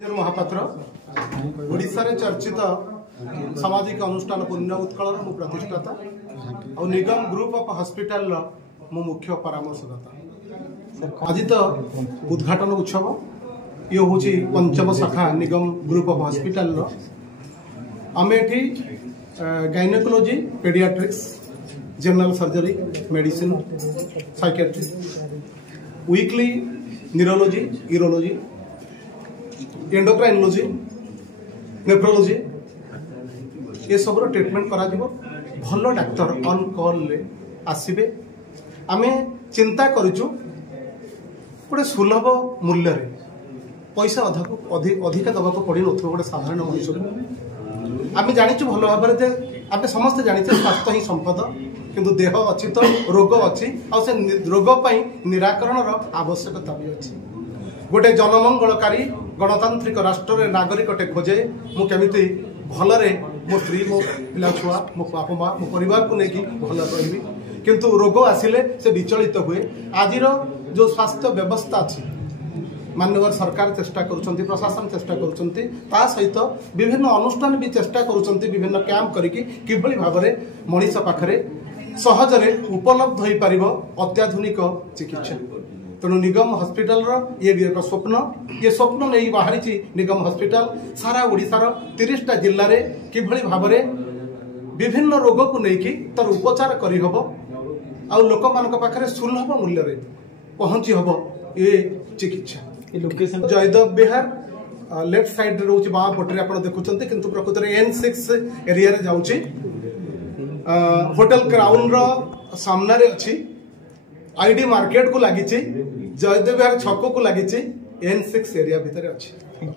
महापात्र ओडिशा रे चर्चित सामाजिक अनुष्ठान पुण्य उत्कल मु प्रतिष्ठाता और निगम ग्रुप ऑफ हॉस्पिटल मु मुख्य परामर्शदाता। आज तो उद्घाटन उत्सव ये हूँ पंचम शाखा निगम ग्रुप ऑफ हॉस्पिटल आम एठी gynaecology, paediatrics, general surgery, medicine, psychiatry, weekly neurology, urology, endocrinology, nephrology ये सब ट्रीटमेंट करा जिवो। भल डाक्तर ऑन कॉल ले आसीबे। आमे चिंता करूछु गोटे सुलभ मूल्य रे पैसा अधिक दबा को पड़ी नथो गोटे साधारण मनुष्य। आमे जानिछु भल भाबरे जे आमे समस्त जानिछु स्वास्थ्य ही संपद, किंतु देह अछि तो रोग अछि और से रोग पई निराकरण रो आवश्यकता भी अछि। गोटे जनमंगलकारी गणतांत्रिक राष्ट्र रे नागरिकटे खोजे मु केमिति भलरे मो स्त्री, मो पिला छुआ, मो बापा माँ, मो परिवार को लेकिन भल रही, किंतु रोग आसिले से विचलित हुए। आज जो स्वास्थ्य व्यवस्था अच्छी माननीय सरकार चेष्टा करुछंती, प्रशासन चेष्टा करुछंती, ता सहित विभिन्न अनुष्ठान भी चेष्टा करुछंती विभिन्न कैंप करिकी किभली भाबरे मनीष पाखरे सहजरे उपलब्ध होई परिबो अत्याधुनिक चिकित्सा। तेणु निगम हॉस्पिटल ये भी एक स्वप्न, ये स्वप्न नहीं बाहरी निगम हॉस्पिटल सारा ओडिशार 30टा जिल्ला रे किभली भाबरे विभिन्न रोग को लेकिन तार उपचार करी हबो और लोक मानक पाखरे सुलभ मूल्य रे पहुंची हबो ये चिकित्सा। लोकेशन जयदेव विहार लेफ्ट साइड रे रोची बाँ पटरे आपण देखुचंती, किंतु प्रकृत रे N6 एरिया रे जाउची। होटल क्राउन रो सामना रे अछि, आईडी मार्केट को लगी, जयदेव विहार छक को लगी, N6 एरिया भितर अच्छी।